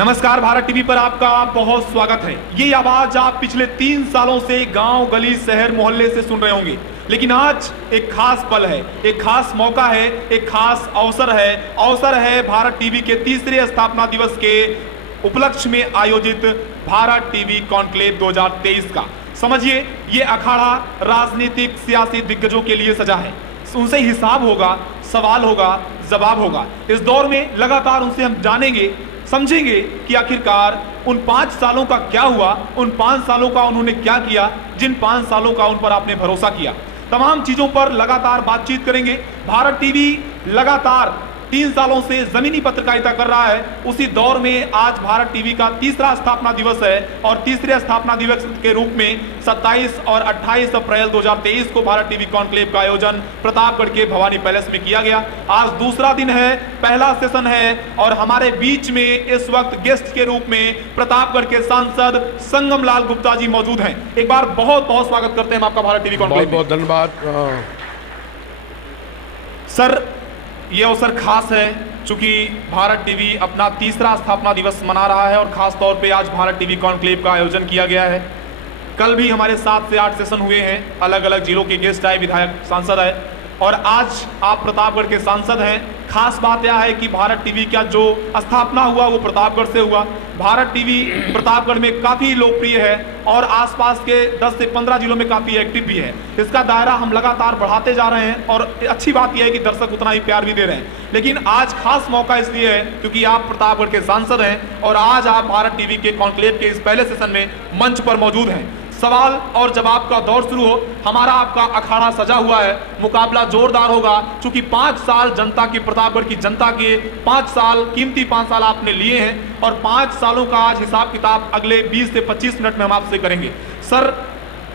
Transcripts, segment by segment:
नमस्कार, भारत टीवी पर आपका बहुत स्वागत है। ये आवाज आप पिछले 3 सालों से गांव, गली, शहर, मोहल्ले से सुन रहे होंगे, लेकिन आज एक खास पल है, एक खास मौका है, एक खास अवसर है भारत टीवी के तीसरे स्थापना दिवस के उपलक्ष्य में आयोजित भारत टीवी कॉन्क्लेव 2023 का। समझिए, ये अखाड़ा राजनीतिक सियासी दिग्गजों के लिए सजा है। उनसे हिसाब होगा, सवाल होगा, जवाब होगा। इस दौर में लगातार उनसे हम जानेंगे, समझेंगे कि आखिरकार उन 5 सालों का क्या हुआ, उन 5 सालों का उन्होंने क्या किया, जिन 5 सालों का उन पर आपने भरोसा किया। तमाम चीजों पर लगातार बातचीत करेंगे। भारत टीवी लगातार 3 सालों से जमीनी पत्रकारिता कर रहा है। उसी दौर में आज भारत टीवी का तीसरा स्थापना दिवस है और तीसरे स्थापना दिवस के रूप में 27 और 28 अप्रैल 2023 को भारत टीवी कॉन्क्लेव का आयोजन प्रतापगढ़ के भवानी पैलेस में किया गया। आज दूसरा दिन है, पहला सेशन है और हमारे बीच में इस वक्त गेस्ट के रूप में प्रतापगढ़ के सांसद संगम लाल गुप्ता जी मौजूद हैं। एक बार बहुत बहुत स्वागत करते हैं आपका भारत टीवी कॉन्क्लेव। बहुत बहुत धन्यवाद सर। ये अवसर खास है चूंकि भारत टीवी अपना तीसरा स्थापना दिवस मना रहा है और खास तौर पे आज भारत टीवी कॉन्क्लेव का आयोजन किया गया है। कल भी हमारे 7 से 8 सेशन हुए हैं, अलग अलग जिलों के गेस्ट आए, विधायक, सांसद आए और आज आप प्रतापगढ़ के सांसद हैं। खास बात यह है कि भारत टीवी का जो स्थापना हुआ वो प्रतापगढ़ से हुआ। भारत टीवी प्रतापगढ़ में काफ़ी लोकप्रिय है और आसपास के 10 से 15 जिलों में काफ़ी एक्टिव भी है। इसका दायरा हम लगातार बढ़ाते जा रहे हैं और अच्छी बात यह है कि दर्शक उतना ही प्यार भी दे रहे हैं। लेकिन आज खास मौका इसलिए है क्योंकि आप प्रतापगढ़ के सांसद हैं और आज आप भारत टीवी के कॉन्क्लेव के इस पहले सेशन में मंच पर मौजूद हैं। सवाल और जवाब का दौर शुरू हो। हमारा आपका अखाड़ा सजा हुआ है, मुकाबला जोरदार होगा क्योंकि 5 साल जनता की, प्रतापगढ़ की जनता के 5 साल, कीमती 5 साल आपने लिए हैं और 5 सालों का आज हिसाब किताब अगले 20 से 25 मिनट में हम आपसे करेंगे। सर,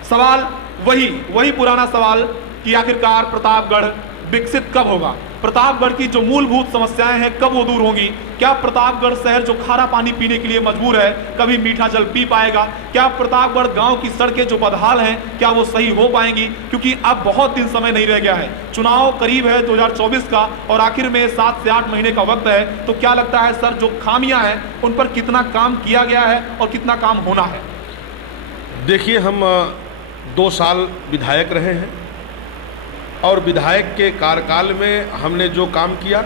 सवाल वही पुराना सवाल कि आखिरकार प्रतापगढ़ विकसित कब होगा? प्रतापगढ़ की जो मूलभूत समस्याएं हैं कब वो दूर होंगी? क्या प्रतापगढ़ शहर जो खारा पानी पीने के लिए मजबूर है कभी मीठा जल पी पाएगा? क्या प्रतापगढ़ गांव की सड़कें जो बदहाल हैं क्या वो सही हो पाएंगी? क्योंकि अब बहुत दिन समय नहीं रह गया है, चुनाव करीब है 2024 का और आखिर में 7 से 8 महीने का वक्त है। तो क्या लगता है सर, जो खामियां हैं उन पर कितना काम किया गया है और कितना काम होना है? देखिए, हम 2 साल विधायक रहे हैं और विधायक के कार्यकाल में हमने जो काम किया,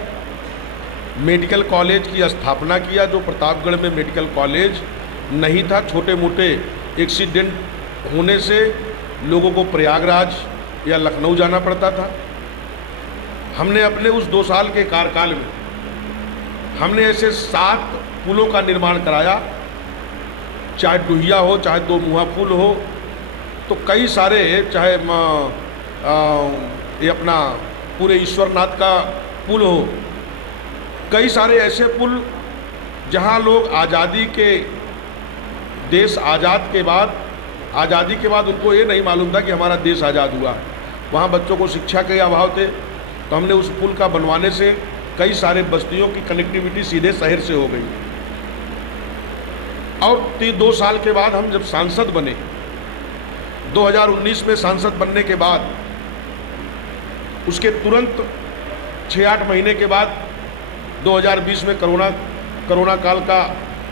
मेडिकल कॉलेज की स्थापना किया। जो प्रतापगढ़ में मेडिकल कॉलेज नहीं था, छोटे मोटे एक्सीडेंट होने से लोगों को प्रयागराज या लखनऊ जाना पड़ता था। हमने अपने उस 2 साल के कार्यकाल में हमने ऐसे 7 पुलों का निर्माण कराया, चाहे डुहिया हो, चाहे 2 मुहा पुल हो, तो कई सारे, चाहे ये अपना पूरे ईश्वरनाथ का पुल हो, कई सारे ऐसे पुल जहां लोग आज़ादी के, देश आज़ादी के बाद उनको ये नहीं मालूम था कि हमारा देश आज़ाद हुआ। वहां बच्चों को शिक्षा के अभाव थे, तो हमने उस पुल का बनवाने से कई सारे बस्तियों की कनेक्टिविटी सीधे शहर से हो गई। और 2 साल के बाद हम जब सांसद बने, 2019 में सांसद बनने के बाद उसके तुरंत 6-8 महीने के बाद 2020 में कोरोना काल का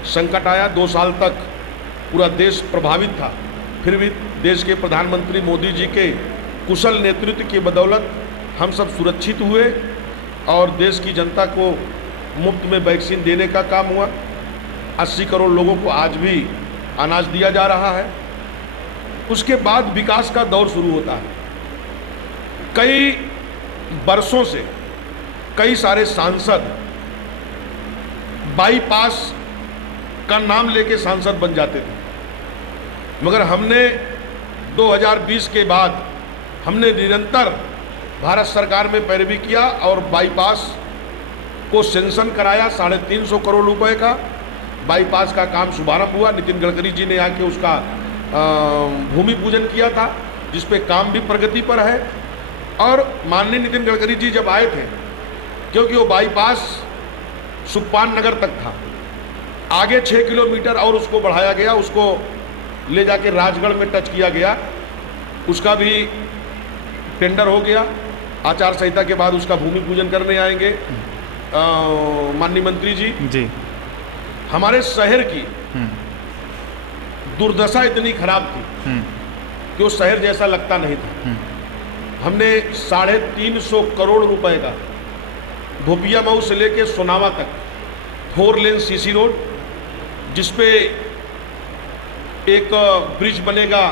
संकट आया। 2 साल तक पूरा देश प्रभावित था, फिर भी देश के प्रधानमंत्री मोदी जी के कुशल नेतृत्व की बदौलत हम सब सुरक्षित हुए और देश की जनता को मुफ्त में वैक्सीन देने का काम हुआ। 80 करोड़ लोगों को आज भी अनाज दिया जा रहा है। उसके बाद विकास का दौर शुरू होता है। कई वर्षों से कई सारे सांसद बाईपास का नाम लेके सांसद बन जाते थे, मगर हमने 2020 के बाद हमने निरंतर भारत सरकार में पैरवी किया और बाईपास को सेंक्शन कराया। 350 करोड़ रुपए का बाईपास का काम शुभारंभ हुआ। नितिन गडकरी जी ने आके उसका भूमि पूजन किया था, जिस पे काम भी प्रगति पर है। और माननीय नितिन गडकरी जी जब आए थे, क्योंकि वो बाईपास सुखपान नगर तक था, आगे 6 किलोमीटर और उसको बढ़ाया गया, उसको ले जाके राजगढ़ में टच किया गया। उसका भी टेंडर हो गया। आचार संहिता के बाद उसका भूमि पूजन करने आएंगे माननीय मंत्री जी। हमारे शहर की दुर्दशा इतनी खराब थी कि वो शहर जैसा लगता नहीं था। हमने 350 करोड़ रुपए का भोपिया मऊ से लेके सोनावा तक 4 लेन सीसी रोड, जिसपे एक ब्रिज बनेगा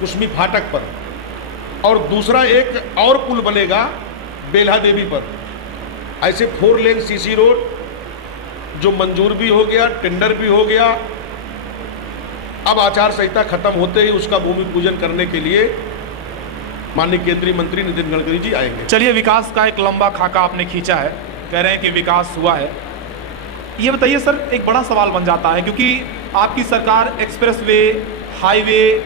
कुसमी फाटक पर और दूसरा एक और पुल बनेगा बेल्हा देवी पर। ऐसे 4 लेन सीसी रोड जो मंजूर भी हो गया, टेंडर भी हो गया। अब आचार संहिता खत्म होते ही उसका भूमि पूजन करने के लिए माननीय केंद्रीय मंत्री नितिन गडकरी जी आएंगे। चलिए, विकास का एक लंबा खाका आपने खींचा है, कह रहे हैं कि विकास हुआ है। ये बताइए सर, एक बड़ा सवाल बन जाता है क्योंकि आपकी सरकार एक्सप्रेसवे, हाईवे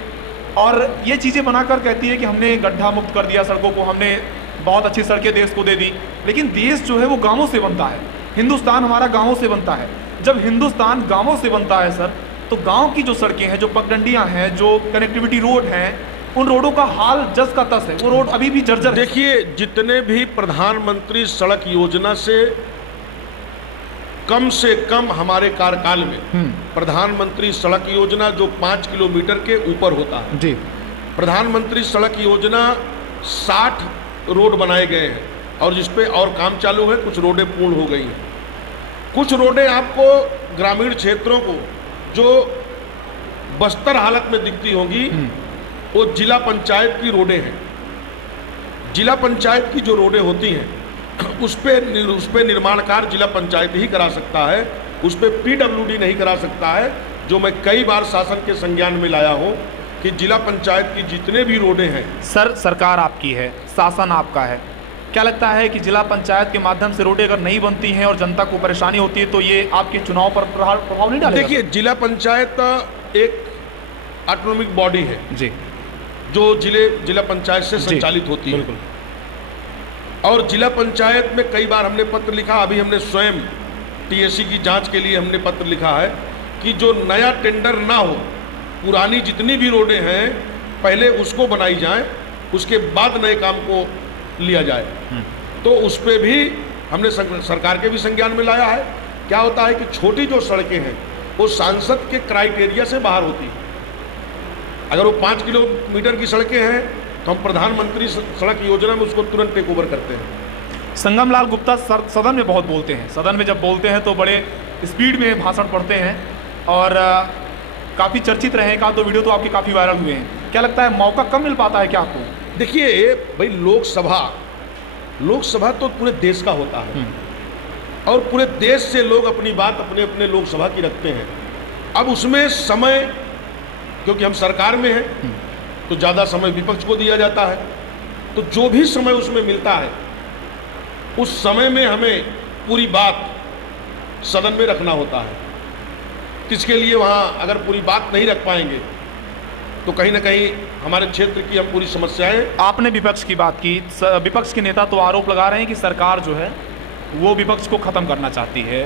और ये चीज़ें बनाकर कहती है कि हमने गड्ढा मुक्त कर दिया सड़कों को, हमने बहुत अच्छी सड़कें देश को दे दी। लेकिन देश जो है वो गाँवों से बनता है, हिंदुस्तान हमारा गाँवों से बनता है। जब हिंदुस्तान गाँवों से बनता है सर, तो गाँव की जो सड़कें हैं, जो पगडंडियाँ हैं, जो कनेक्टिविटी रोड हैं, उन रोडों का हाल जस का तस है। वो रोड अभी भी जर्जर है। देखिए, जितने भी प्रधानमंत्री सड़क योजना से कम हमारे कार्यकाल में प्रधानमंत्री सड़क योजना जो 5 किलोमीटर के ऊपर होता है जी, प्रधानमंत्री सड़क योजना 60 रोड बनाए गए हैं और जिसपे और काम चालू है। कुछ रोडें पूर्ण हो गई हैं। कुछ रोडें आपको ग्रामीण क्षेत्रों को जो बस्तर हालत में दिखती होंगी, वो जिला पंचायत की रोडें हैं। जिला पंचायत की जो रोडें होती हैं उस पे निर्माण कार्य जिला पंचायत ही करा सकता है, उस पे PWD नहीं करा सकता है। जो मैं कई बार शासन के संज्ञान में लाया हूँ कि जिला पंचायत की जितने भी रोडें हैं। सर, सरकार आपकी है, शासन आपका है, क्या लगता है कि जिला पंचायत के माध्यम से रोडें अगर नहीं बनती हैं और जनता को परेशानी होती है तो ये आपके चुनाव पर प्रभाव नहीं डालेगा? देखिए, जिला पंचायत एक ऑटोनॉमिक बॉडी है जी, जो जिला पंचायत से संचालित होती है। बिल्कुल। और जिला पंचायत में कई बार हमने पत्र लिखा, अभी हमने स्वयं TSC की जांच के लिए हमने पत्र लिखा है कि जो नया टेंडर ना हो, पुरानी जितनी भी रोडें हैं पहले उसको बनाई जाए, उसके बाद नए काम को लिया जाए। तो उस पर भी हमने सरकार के भी संज्ञान में लाया है। क्या होता है कि छोटी जो सड़कें हैं वो सांसद के क्राइटेरिया से बाहर होती है। अगर वो 5 किलोमीटर की सड़कें हैं तो हम प्रधानमंत्री सड़क योजना में उसको तुरंत टेक ओवर करते हैं। संगम लाल गुप्ता सदन में बहुत बोलते हैं, सदन में जब बोलते हैं तो बड़े स्पीड में भाषण पढ़ते हैं और काफ़ी चर्चित रहे हैं। का तो वीडियो तो आपके काफ़ी वायरल हुए हैं। क्या लगता है, मौका कम मिल पाता है क्या आपको? देखिए भाई, लोकसभा तो पूरे देश का होता है और पूरे देश से लोग अपनी बात अपने अपने लोकसभा की रखते हैं। अब उसमें समय, क्योंकि हम सरकार में हैं तो ज़्यादा समय विपक्ष को दिया जाता है, तो जो भी समय उसमें मिलता है उस समय में हमें पूरी बात सदन में रखना होता है। किसके लिए वहाँ अगर पूरी बात नहीं रख पाएंगे तो कहीं ना कहीं हमारे क्षेत्र की हम पूरी समस्याएं। आपने विपक्ष की बात की, विपक्ष के नेता तो आरोप लगा रहे हैं कि सरकार जो है वो विपक्ष को ख़त्म करना चाहती है।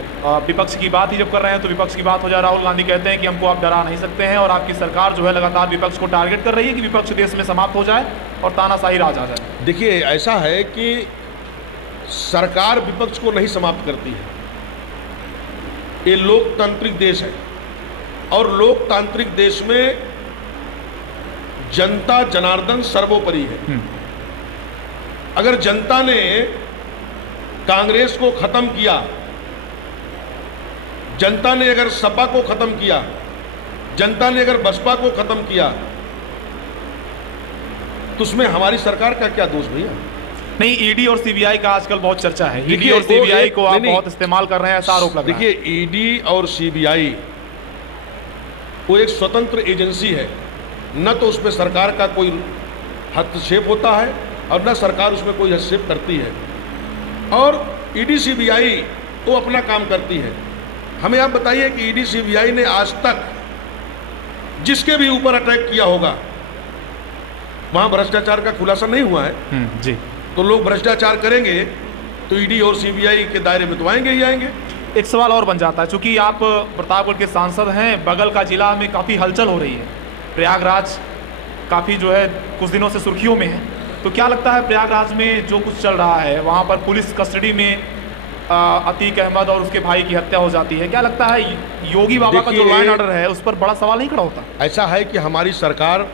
विपक्ष की बात ही जब कर रहे हैं तो विपक्ष की बात हो जाए। राहुल गांधी कहते हैं कि हमको आप डरा नहीं सकते हैं और आपकी सरकार जो है लगातार विपक्ष को टारगेट कर रही है कि विपक्ष देश में समाप्त हो जाए और तानाशाही राज आ जाए। देखिए, ऐसा है कि सरकार विपक्ष को नहीं समाप्त करती है। ये लोकतांत्रिक देश है और लोकतांत्रिक देश में जनता जनार्दन सर्वोपरि है। अगर जनता ने कांग्रेस को खत्म किया, जनता ने अगर सपा को खत्म किया, जनता ने अगर बसपा को खत्म किया, तो उसमें हमारी सरकार का क्या दोष भैया? नहीं, ईडी और सीबीआई का आजकल बहुत चर्चा है। ईडी और सीबीआई को आप बहुत इस्तेमाल कर रहे हैं, ऐसा आरोप लग रहा है। देखिए, ईडी और सीबीआई वो एक स्वतंत्र एजेंसी है, न तो उसमें सरकार का कोई हस्तक्षेप होता है और न सरकार उसमें कोई हस्तक्षेप करती है। और ईडी सीबीआई तो अपना काम करती है। हमें आप बताइए कि ईडी सीबीआई ने आज तक जिसके भी ऊपर अटैक किया होगा वहां भ्रष्टाचार का खुलासा नहीं हुआ है। जी, तो लोग भ्रष्टाचार करेंगे तो ईडी और सीबीआई के दायरे में तो आएंगे ही आएंगे। एक सवाल और बन जाता है, चूंकि आप प्रतापगढ़ के सांसद हैं, बगल का जिला में काफ़ी हलचल हो रही है, प्रयागराज काफ़ी जो है कुछ दिनों से सुर्खियों में है। तो क्या लगता है प्रयागराज में जो कुछ चल रहा है वहाँ पर पुलिस कस्टडी में अतीक अहमद और उसके भाई की हत्या हो जाती है, क्या लगता है योगी बाबा का जो लॉ एंड ऑर्डर है उस पर बड़ा सवाल नहीं खड़ा होता? ऐसा है कि हमारी सरकार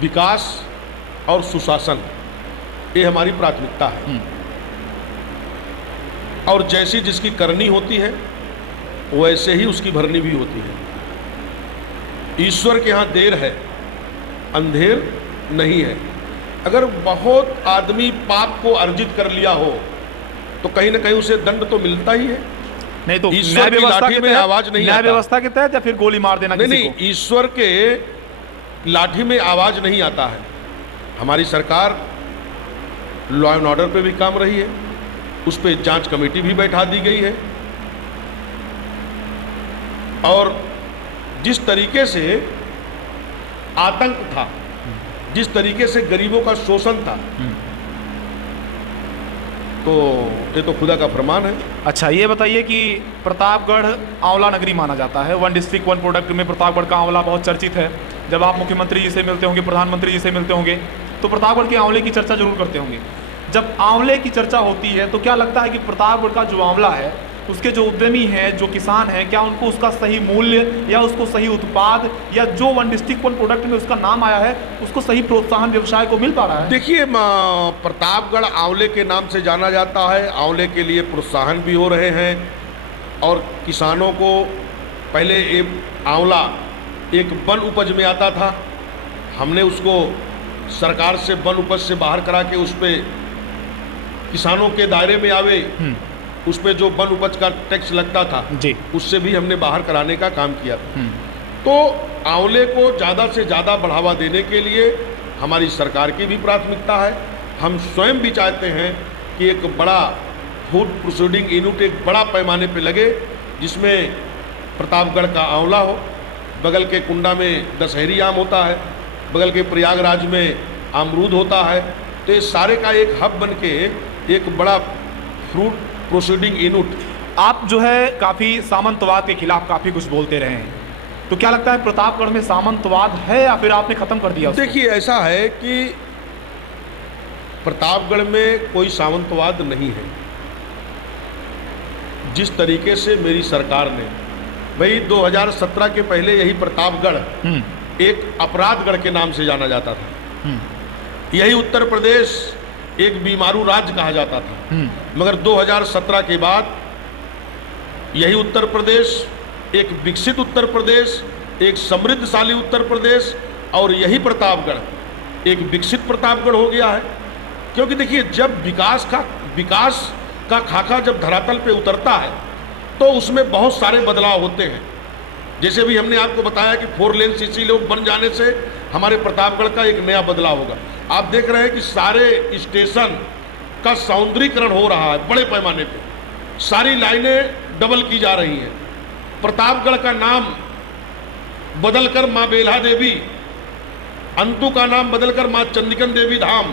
विकास और सुशासन ये हमारी प्राथमिकता है, और जैसी जिसकी करनी होती है वैसे ही उसकी भरनी भी होती है। ईश्वर के यहाँ देर है, अंधेर नहीं है। अगर बहुत आदमी पाप को अर्जित कर लिया हो तो कहीं ना कहीं उसे दंड तो मिलता ही है। नहीं तो ईश्वर की लाठी में आवाज नहीं आता। न्याय व्यवस्था के तहत या फिर गोली मार देना किसी नहीं, ईश्वर के लाठी में आवाज नहीं आता है। हमारी सरकार लॉ एंड ऑर्डर पे भी काम रही है, उस पर जांच कमेटी भी बैठा दी गई है, और जिस तरीके से आतंक था, जिस तरीके से गरीबों का शोषण था, तो ये तो खुदा का फरमान है। अच्छा, ये बताइए कि प्रतापगढ़ आंवला नगरी माना जाता है। 1 डिस्ट्रिक्ट 1 प्रोडक्ट में प्रतापगढ़ का आंवला बहुत चर्चित है। जब आप मुख्यमंत्री जी से मिलते होंगे, प्रधानमंत्री जी से मिलते होंगे, तो प्रतापगढ़ के आंवले की चर्चा जरूर करते होंगे। जब आंवले की चर्चा होती है तो क्या लगता है कि प्रतापगढ़ का जो आंवला है, उसके जो उद्यमी हैं, जो किसान हैं, क्या उनको उसका सही मूल्य या उसको सही उत्पाद या जो 1 डिस्ट्रिक्ट 1 प्रोडक्ट में उसका नाम आया है उसको सही प्रोत्साहन व्यवसाय को मिल पा रहा है? देखिए, प्रतापगढ़ आंवले के नाम से जाना जाता है। आंवले के लिए प्रोत्साहन भी हो रहे हैं, और किसानों को पहले आंवला एक वन उपज में आता था, हमने उसको सरकार से वन उपज से बाहर करा के उस पर किसानों के दायरे में आवे, उस पर जो वन उपज का टैक्स लगता था जी, उससे भी हमने बाहर कराने का काम किया था। तो आंवले को ज़्यादा से ज़्यादा बढ़ावा देने के लिए हमारी सरकार की भी प्राथमिकता है। हम स्वयं भी चाहते हैं कि एक बड़ा फूड प्रोसेसिंग यूनिट एक बड़ा पैमाने पे लगे, जिसमें प्रतापगढ़ का आंवला हो, बगल के कुंडा में दशहरी आम होता है, बगल के प्रयागराज में अमरूद होता है। तो ये सारे का एक हब बन के एक बड़ा फ्रूट प्रोसीडिंग यूनिट। आप जो है काफ़ी सामंतवाद के खिलाफ काफ़ी कुछ बोलते रहे हैं, तो क्या लगता है प्रतापगढ़ में सामंतवाद है या फिर आपने ख़त्म कर दिया उसको? देखिए, ऐसा है कि प्रतापगढ़ में कोई सामंतवाद नहीं है। जिस तरीके से मेरी सरकार ने, भाई 2017 के पहले यही प्रतापगढ़ एक अपराधगढ़ के नाम से जाना जाता था। यही उत्तर प्रदेश एक बीमारू राज्य कहा जाता था, मगर 2017 के बाद यही उत्तर प्रदेश एक विकसित उत्तर प्रदेश, एक समृद्धशाली उत्तर प्रदेश, और यही प्रतापगढ़ एक विकसित प्रतापगढ़ हो गया है। क्योंकि देखिए, जब विकास का खाका जब धरातल पे उतरता है तो उसमें बहुत सारे बदलाव होते हैं। जैसे भी हमने आपको बताया कि 4 लेन सीसी रोड बन जाने से हमारे प्रतापगढ़ का एक नया बदलाव होगा। आप देख रहे हैं कि सारे स्टेशन का सौंदर्यीकरण हो रहा है बड़े पैमाने पे, सारी लाइनें डबल की जा रही हैं। प्रतापगढ़ का नाम बदलकर माँ बेल्हा देवी, अंतु का नाम बदलकर माँ चंदिकन देवी धाम,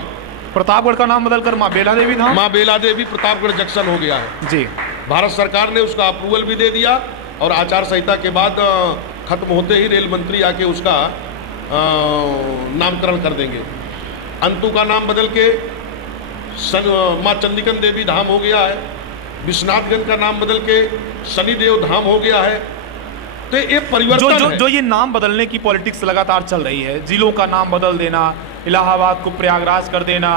प्रतापगढ़ का नाम बदलकर माँ बेल्हा देवी धाम, माँ बेल्हा देवी प्रतापगढ़ जंक्शन हो गया है जी। भारत सरकार ने उसका अप्रूवल भी दे दिया, और आचार संहिता के बाद खत्म होते ही रेल मंत्री आके उसका नामकरण कर देंगे। अंतु का नाम बदल के माँ चंदिकन देवी धाम हो गया है। विश्वनाथगंज का नाम बदल के शनिदेव धाम हो गया है। तो ये परिवर्तन जो ये नाम बदलने की पॉलिटिक्स लगातार चल रही है, जिलों का नाम बदल देना, इलाहाबाद को प्रयागराज कर देना,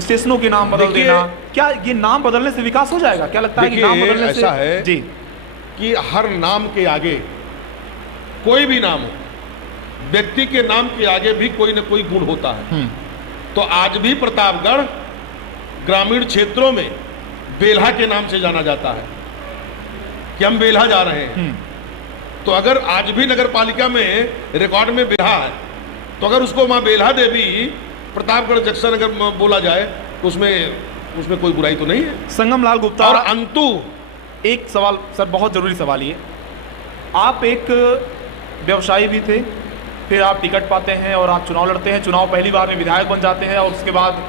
स्टेशनों के नाम बदल देना, क्या ये नाम बदलने से विकास हो जाएगा? क्या लगता है कि नाम बदलने ऐसा से? है जी, कि हर नाम के आगे कोई भी नाम हो, व्यक्ति के नाम के आगे भी कोई न कोई गुण होता है। तो आज भी प्रतापगढ़ ग्रामीण क्षेत्रों में बेल्हा के नाम से जाना जाता है कि हम बेल्हा जा रहे हैं। तो अगर आज भी नगर पालिका में रिकॉर्ड में बेल्हा है, तो अगर उसको माँ बेल्हा देवी प्रतापगढ़ जंक्शन अगर बोला जाए तो उसमें कोई बुराई तो नहीं है। संगम लाल गुप्ता, और अंतु एक सवाल सर, बहुत जरूरी सवाल ये, आप एक व्यवसायी भी थे, फिर आप टिकट पाते हैं और आप चुनाव लड़ते हैं, चुनाव पहली बार में विधायक बन जाते हैं, और उसके बाद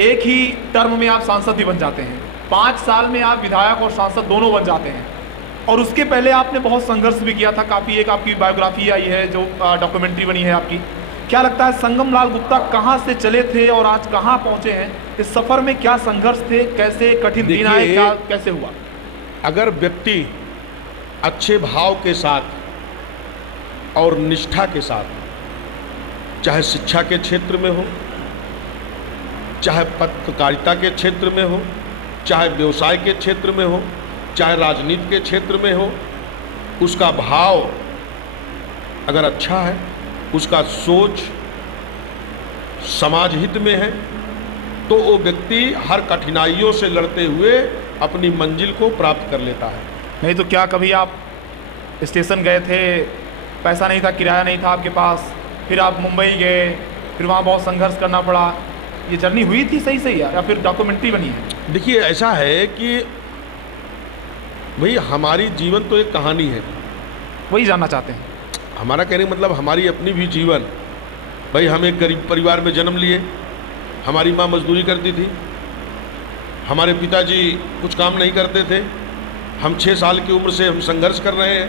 एक ही टर्म में आप सांसद भी बन जाते हैं। 5 साल में आप विधायक और सांसद दोनों बन जाते हैं, और उसके पहले आपने बहुत संघर्ष भी किया था। काफ़ी एक आपकी बायोग्राफी आई है जो डॉक्यूमेंट्री बनी है आपकी। क्या लगता है संगम लाल गुप्ता कहाँ से चले थे और आज कहाँ पहुंचे हैं? इस सफर में क्या संघर्ष थे, कैसे कठिन दिन आए, क्या कैसे हुआ? अगर व्यक्ति अच्छे भाव के साथ और निष्ठा के साथ, चाहे शिक्षा के क्षेत्र में हो, चाहे पत्रकारिता के क्षेत्र में हो, चाहे व्यवसाय के क्षेत्र में हो, चाहे राजनीति के क्षेत्र में हो, उसका भाव अगर अच्छा है, उसका सोच समाज हित में है, तो वो व्यक्ति हर कठिनाइयों से लड़ते हुए अपनी मंजिल को प्राप्त कर लेता है। नहीं तो क्या कभी आप स्टेशन गए थे, पैसा नहीं था, किराया नहीं था आपके पास, फिर आप मुंबई गए, फिर वहाँ बहुत संघर्ष करना पड़ा, ये जर्नी हुई थी सही सही या फिर डॉक्यूमेंट्री बनी है? देखिए, ऐसा है कि भाई हमारी जीवन तो एक कहानी है, वही जानना चाहते हैं। हमारा कहने का मतलब हमारी अपनी भी जीवन। भाई हम एक गरीब परिवार में जन्म लिए, हमारी माँ मजदूरी करती थी, हमारे पिताजी कुछ काम नहीं करते थे, हम 6 साल की उम्र से हम संघर्ष कर रहे हैं।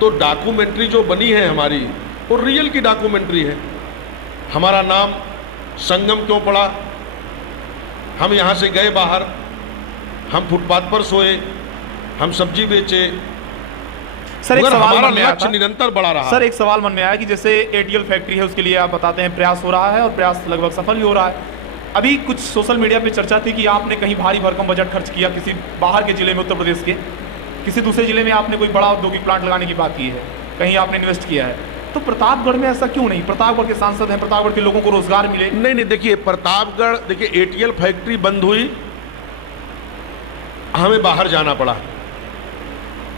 तो डॉक्यूमेंट्री जो बनी है हमारी, वो रियल की डॉक्यूमेंट्री है। हमारा नाम संगम क्यों पड़ा, हम यहाँ से गए बाहर, हम फुटपाथ पर सोए, हम सब्जी बेचे, सर एक सवाल मन में आया लक्ष्य निरंतर बढ़ा रहा। सर एक सवाल मन में आया कि जैसे एटीएल फैक्ट्री है, उसके लिए आप बताते हैं प्रयास हो रहा है और प्रयास लगभग सफल भी हो रहा है। अभी कुछ सोशल मीडिया पे चर्चा थी कि आपने कहीं भारी भरकम बजट खर्च किया किसी बाहर के जिले में, उत्तर प्रदेश के किसी दूसरे जिले में आपने कोई बड़ा औद्योगिक प्लांट लगाने की बात की है, कहीं आपने इन्वेस्ट किया है। तो प्रतापगढ़ में ऐसा क्यों नहीं? प्रतापगढ़ के सांसद हैं, प्रतापगढ़ के लोगों को रोजगार मिले। नहीं, देखिए प्रतापगढ़, देखिए एटीएल फैक्ट्री बंद हुई, हमें बाहर जाना पड़ा,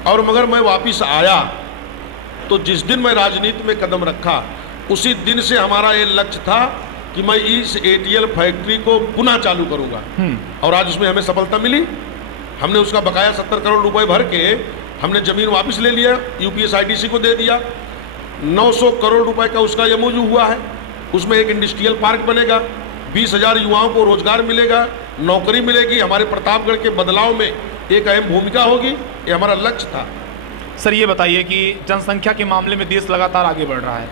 और मगर मैं वापिस आया तो जिस दिन मैं राजनीति में कदम रखा, उसी दिन से हमारा ये लक्ष्य था कि मैं इस एटीएल फैक्ट्री को पुनः चालू करूंगा, और आज उसमें हमें सफलता मिली। हमने उसका बकाया 70 करोड़ रुपए भर के हमने जमीन वापस ले लिया, यूपीएसआईडीसी को दे दिया। 900 करोड़ रुपए का उसका एमओयू हुआ है, उसमें एक इंडस्ट्रियल पार्क बनेगा, 20,000 युवाओं को रोजगार मिलेगा, नौकरी मिलेगी। हमारे प्रतापगढ़ के बदलाव में एक अहम भूमिका होगी, ये हमारा लक्ष्य था। सर ये बताइए कि जनसंख्या के मामले में देश लगातार आगे बढ़ रहा है,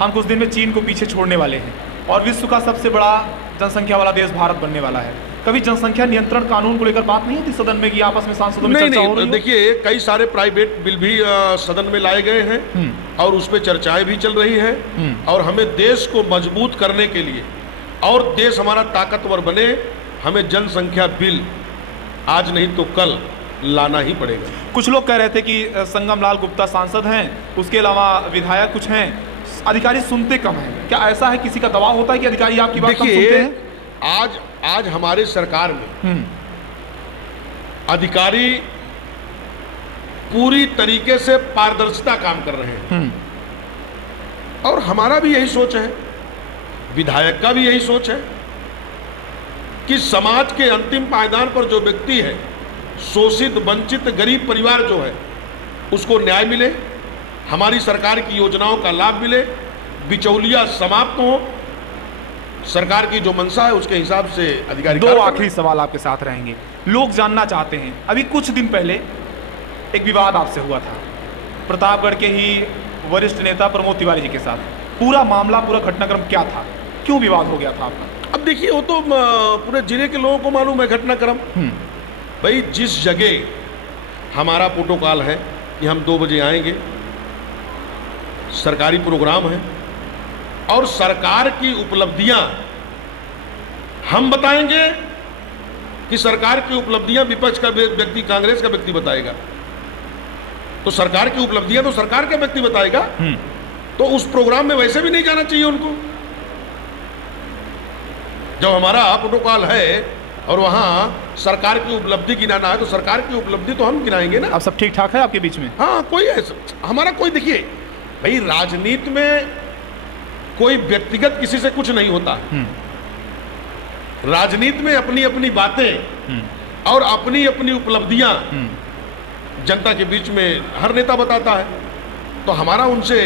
हम कुछ दिन में चीन को पीछे छोड़ने वाले हैं और विश्व का सबसे बड़ा जनसंख्या वाला देश भारत बनने वाला है। कभी जनसंख्या नियंत्रण कानून को लेकर बात नहीं होती सदन में कि आपस में सांसदों में चर्चा हो रही है? देखिए, कई सारे प्राइवेट बिल भी सदन में लाए गए हैं और उस पर चर्चाएं भी चल रही हैं, और हमें देश को मजबूत करने के लिए और देश हमारा ताकतवर बने, हमें जनसंख्या बिल आज नहीं तो कल लाना ही पड़ेगा। कुछ लोग कह रहे थे कि संगम लाल गुप्ता सांसद हैं, उसके अलावा विधायक कुछ हैं, अधिकारी सुनते कम हैं। क्या ऐसा है, किसी का दबाव होता है कि अधिकारी आपकी बात कम सुनते हैं? आज हमारे सरकार में अधिकारी पूरी तरीके से पारदर्शिता काम कर रहे हैं, और हमारा भी यही सोच है, विधायक का भी यही सोच है कि समाज के अंतिम पायदान पर जो व्यक्ति है, शोषित वंचित गरीब परिवार जो है, उसको न्याय मिले, हमारी सरकार की योजनाओं का लाभ मिले, बिचौलिया समाप्त हो, सरकार की जो मंशा है उसके हिसाब से अधिकारी। 2 आखिरी सवाल आपके साथ रहेंगे। लोग जानना चाहते हैं, अभी कुछ दिन पहले एक विवाद आपसे हुआ था प्रतापगढ़ के ही वरिष्ठ नेता प्रमोद तिवारी जी के साथ, पूरा मामला, पूरा घटनाक्रम क्या था, क्यों विवाद हो गया था आपका? अब देखिए, वो तो पूरे जिले के लोगों को मालूम है घटनाक्रम। भाई जिस जगह हमारा प्रोटोकॉल है कि हम 2 बजे आएंगे, सरकारी प्रोग्राम है और सरकार की उपलब्धियां हम बताएंगे कि सरकार की उपलब्धियां विपक्ष का व्यक्ति, कांग्रेस का व्यक्ति बताएगा, तो सरकार की उपलब्धियां तो सरकार का व्यक्ति बताएगा। तो उस प्रोग्राम में वैसे भी नहीं जाना चाहिए उनको। जब हमारा प्रोटोकॉल है और वहां सरकार की उपलब्धि गिनाना है, तो सरकार की उपलब्धि तो हम गिनाएंगे ना। अब सब ठीक ठाक है आपके बीच में? हाँ, कोई ऐसा हमारा कोई, देखिए भाई, राजनीति में कोई व्यक्तिगत किसी से कुछ नहीं होता। राजनीति में अपनी अपनी बातें और अपनी अपनी उपलब्धियां जनता के बीच में हर नेता बताता है। तो हमारा उनसे,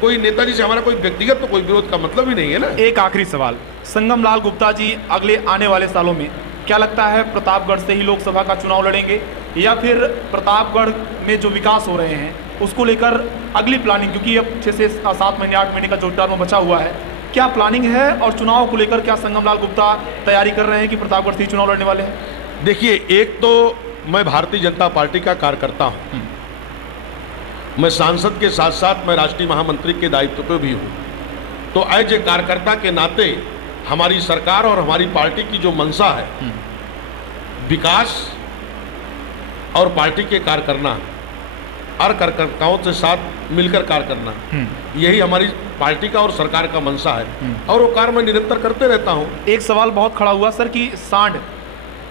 कोई नेताजी से हमारा कोई व्यक्तिगत तो कोई विरोध का मतलब ही नहीं है ना। एक आखिरी सवाल, संगम लाल गुप्ता जी अगले आने वाले सालों में क्या लगता है प्रतापगढ़ से ही लोकसभा का चुनाव लड़ेंगे या फिर प्रतापगढ़ में जो विकास हो रहे हैं उसको लेकर अगली प्लानिंग, क्योंकि अब 6 से 7 महीने 8 महीने का जो टर्म बचा हुआ है, क्या प्लानिंग है और चुनाव को लेकर क्या संगमलाल गुप्ता तैयारी कर रहे हैं कि प्रतापगढ़ से ही चुनाव लड़ने वाले हैं? देखिए, एक तो मैं भारतीय जनता पार्टी का कार्यकर्ता हूँ, मैं सांसद के साथ साथ मैं राष्ट्रीय महामंत्री के दायित्व पे भी हूँ। तो एज ए कार्यकर्ता के नाते हमारी सरकार और हमारी पार्टी की जो मंशा है विकास और पार्टी के कार्य करना और कार्यकर्ताओं के साथ मिलकर कार्य करना, यही हमारी पार्टी का और सरकार का मंशा है और वो कार्य मैं निरंतर करते रहता हूँ। एक सवाल बहुत खड़ा हुआ सर कि सांड,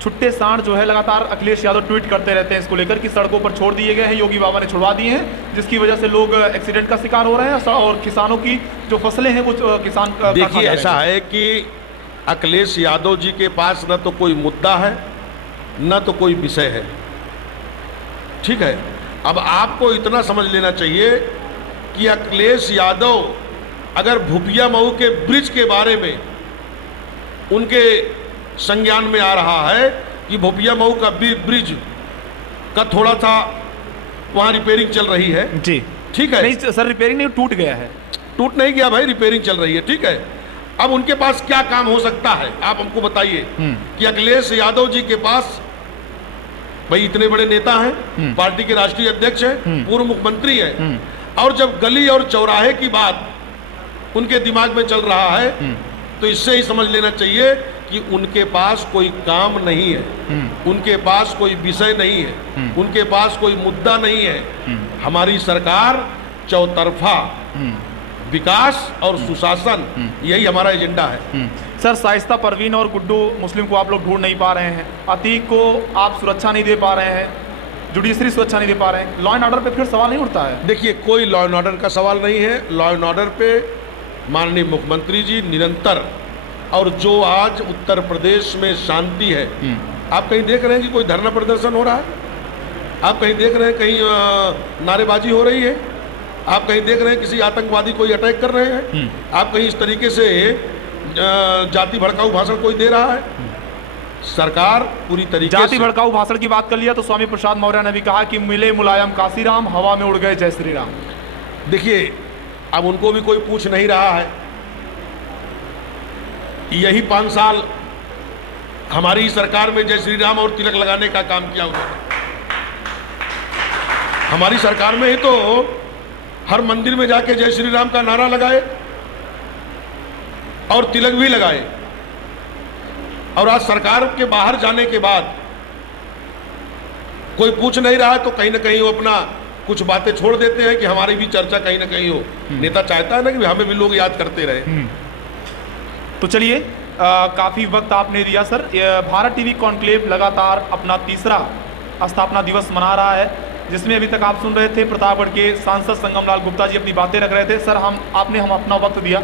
छुट्टे सांड जो है लगातार अखिलेश यादव ट्वीट करते रहते हैं इसको लेकर कि सड़कों पर छोड़ दिए गए हैं, योगी बाबा ने छुड़वा दिए हैं, जिसकी वजह से लोग एक्सीडेंट का शिकार हो रहे हैं और किसानों की जो फसलें हैं वो किसान देखिए, ऐसा है कि अखिलेश यादव जी के पास न तो कोई मुद्दा है न तो कोई विषय है, ठीक है। अब आपको इतना समझ लेना चाहिए कि अखिलेश यादव अगर भुपिया मऊ के ब्रिज के बारे में उनके संज्ञान में आ रहा है कि भोपिया मऊ का ब्रिज का थोड़ा सा वहाँ रिपेयरिंग चल रही है जी, ठीक है। नहीं सर, रिपेयरिंग नहीं, टूट गया है। टूट नहीं गया भाई, रिपेयरिंग चल रही है, ठीक है। अब उनके पास क्या काम हो सकता है आप हमको बताइए कि अखिलेश यादव जी के पास भाई इतने बड़े नेता हैं, पार्टी के राष्ट्रीय अध्यक्ष हैं, पूर्व मुख्यमंत्री हैं, और जब गली और चौराहे की बात उनके दिमाग में चल रहा है तो इससे ही समझ लेना चाहिए कि उनके पास कोई काम नहीं है, उनके पास कोई विषय नहीं है, उनके पास कोई मुद्दा नहीं है। हमारी सरकार चौतरफा विकास और सुशासन, यही हमारा एजेंडा है। सर, शाइस्ता परवीन और गुड्डू मुस्लिम को आप लोग ढूंढ नहीं पा रहे हैं, अतीक को आप सुरक्षा नहीं दे पा रहे हैं, जुडिशरी सुरक्षा नहीं दे पा रहे हैं, लॉ एंड ऑर्डर पे फिर सवाल नहीं उठता है? देखिए, कोई लॉ एंड ऑर्डर का सवाल नहीं है। लॉ एंड ऑर्डर पे माननीय मुख्यमंत्री जी निरंतर, और जो आज उत्तर प्रदेश में शांति है, आप कहीं देख रहे हैं कि कोई धरना प्रदर्शन हो रहा है? आप कहीं देख रहे हैं कहीं नारेबाजी हो रही है? आप कहीं देख रहे हैं किसी आतंकवादी कोई अटैक कर रहे हैं? आप कहीं इस तरीके से जाति भड़काऊ भाषण कोई दे रहा है? सरकार पूरी तरीके जाति भड़काऊ भाषण की बात कर लिया तो स्वामी प्रसाद मौर्य ने भी कहा कि मिले मुलायम काशीराम, हवा में उड़ गए जय श्री राम। देखिए, अब उनको भी कोई पूछ नहीं रहा है। यही 5 साल हमारी सरकार में जय श्री राम और तिलक लगाने का काम किया उन्होंने। हमारी सरकार में ही तो हर मंदिर में जाके जय श्री राम का नारा लगाए और तिलक भी लगाए, और आज सरकार के बाहर जाने के बाद कोई पूछ नहीं रहा है तो कहीं ना कहीं वो अपना कुछ बातें छोड़ देते हैं कि हमारी भी चर्चा कहीं ना कहीं हो। नेता चाहता है ना कि हमें भी लोग याद करते रहे। तो चलिए, काफ़ी वक्त आपने दिया सर। भारत टीवी कॉन्क्लेव लगातार अपना 3रा स्थापना दिवस मना रहा है, जिसमें अभी तक आप सुन रहे थे प्रतापगढ़ के सांसद संगमलाल गुप्ता जी अपनी बातें रख रहे थे। सर, आपने अपना वक्त दिया,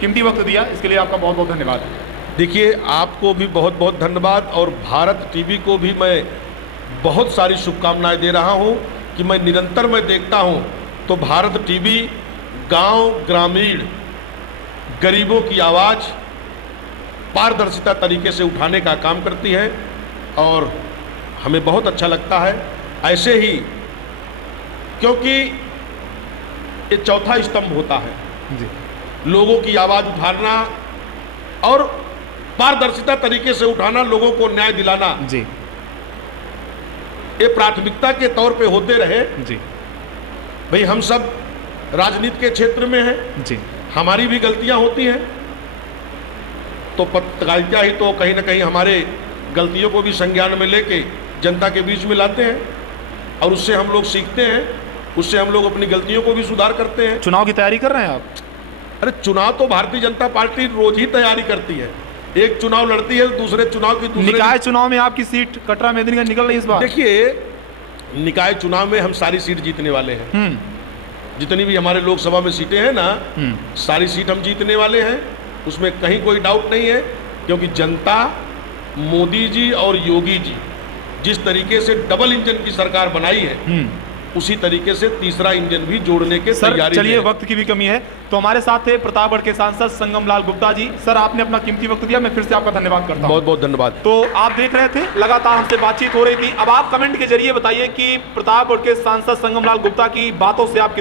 कीमती वक्त दिया, इसके लिए आपका बहुत बहुत धन्यवाद। देखिए, आपको भी बहुत बहुत धन्यवाद, और भारत टीवी को भी मैं बहुत सारी शुभकामनाएं दे रहा हूं कि मैं निरंतर देखता हूं तो भारत टीवी गांव ग्रामीण गरीबों की आवाज़ पारदर्शिता तरीके से उठाने का काम करती है, और हमें बहुत अच्छा लगता है। ऐसे ही, क्योंकि ये चौथा स्तंभ होता है जी, लोगों की आवाज़ उठाना और पारदर्शिता तरीके से उठाना, लोगों को न्याय दिलाना जी, ये प्राथमिकता के तौर पे होते रहे जी। भाई, हम सब राजनीति के क्षेत्र में हैं जी, हमारी भी गलतियां होती हैं, तो पत्रकारिता ही तो कहीं ना कहीं हमारे गलतियों को भी संज्ञान में लेके जनता के बीच में लाते हैं, और उससे हम लोग सीखते हैं, उससे हम लोग अपनी गलतियों को भी सुधार करते हैं। चुनाव की तैयारी कर रहे हैं आप? अरे, चुनाव तो भारतीय जनता पार्टी रोज ही तैयारी करती है। एक चुनाव लड़ती है, दूसरे चुनाव की निकाय चुनाव में आपकी सीट कटरा मेदिनीगंज निकल रही है इस बार? देखिए, निकाय चुनाव में हम सारी सीट जीतने वाले हैं। जितनी भी हमारे लोकसभा में सीटें हैं ना, सारी सीट हम जीतने वाले हैं, उसमें कहीं कोई डाउट नहीं है। क्योंकि जनता मोदी जी और योगी जी जिस तरीके से डबल इंजन की सरकार बनाई है, उसी तरीके से तीसरा इंजन भी जोड़ने के सर तैयारी चलिए, में है। वक्त की भी कमी है, तो हमारे साथ थे प्रतापगढ़ के सांसद संगम लाल गुप्ता जी। सर आपने अपना कीमती वक्त दिया, मैं फिर से आपका धन्यवाद करता हूं। बहुत बहुत धन्यवाद। तो आप देख रहे थे, लगातार हमसे बातचीत हो रही थी। अब आप कमेंट के जरिए बताइए कि प्रतापगढ़ के सांसद संगम लाल गुप्ता की बातों से आप